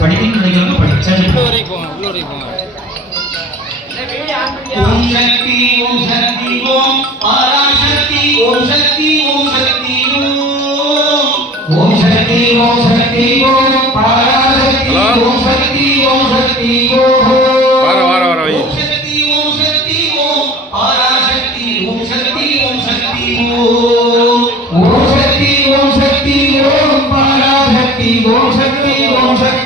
படிக்கிறவங்க படிச்சாச்சு ஓம் சக்தி ஓம் சக்தி ஓம் பராசக்தி ஓம் சக்தி ஓம் சக்தி ஓம் ஓம் சக்தி ஓம் சக்தி ஓம் பராசக்தி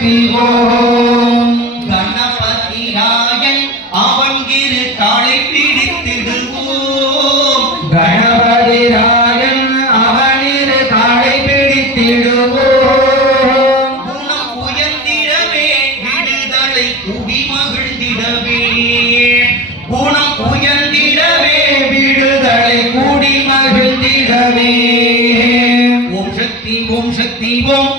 ஓம் சக்தி ஓம் கணபதி ராயன் அவன் இரு தாளை பிடித்திடுவோம். கணபதி ராயன் அவனிரு தாளை பிடித்திடுவோம். குணம் உயர்ந்திடவே விடுதலை குடி மகிழ்ந்திடவே. குணம் உயர்ந்திடவே விடுதலை கூடி மகிழ்ந்திடவே. ஓம் சக்தி ஓம் சக்தி ஓம்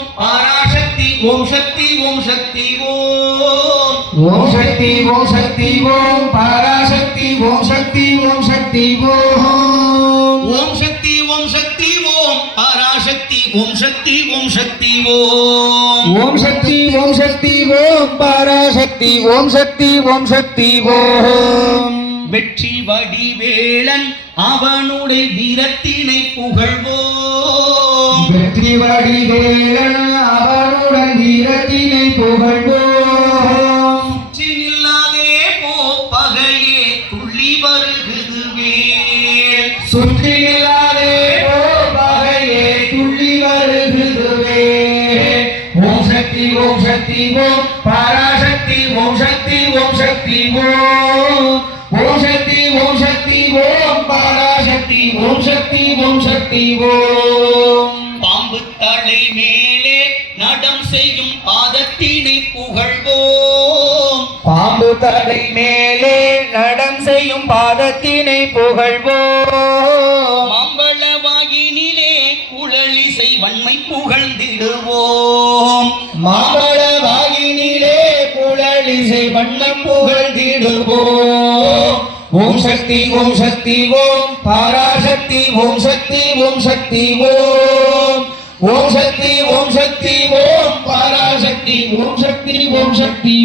ஓம் சக்தி ஓம் சக்தி ஓம் ஓம் சக்தி ஓம் சக்தி ஓம் பராசக்தி ஓம் சக்தி ஓம் சக்தி ஓம் ஓம் சக்தி ஓம் சக்தி ஓம் பராசக்தி ஓம் சக்தி ஓம் சக்தி ஓம் ஓம் சக்தி ஓம் சக்தி ஓம் பராசக்தி ஓம் சக்தி ஓம் சக்தி ஓம் வெற்றி வடிவேலன் அவனுடைய வீரத்தினை புகழ்வோம் வடிவேலன் அவனுடன் வீரத்தினை புகழ்வோம். சுற்றி நில்லாதே போ பகையே துள்ளி வருகுதுவே சுற்றி நில்லாதே ஓ பகையே துள்ளி வருகுதுவே ஓம் சக்தி ஓம் சக்தி ஓம் பராசக்தி ஓம் சக்தி ஓம் சக்தி ஓம். ஓம் சக்தி ஓம் சக்தி ஓம் பராசக்தி ஓம் சக்தி ஓம் சக்தி ஓம். தலை மேலே நடம் செய்யும் பாதத்தினை புகழ்வோம். பாம்பு தலை மேலே நடம் செய்யும் பாதத்தினை புகழ்வோம். மாம்பழ வாயினிலே குழலிசை வன்மை புகழ்ந்திடுவோம். மாம்பழ வாயினிலே குழலிசை வண்ணம் புகழ்ந்திடுவோம். ஓம் சக்தி ஓம் சக்தி ஓம் பராசக்தி ஓம் சக்தி ஓம் சக்தி ஓம். ஓம் சக்தி ஓம் சக்தி ஓம் பாராசக்தி ஓம் சக்தி ஓம் சக்தி.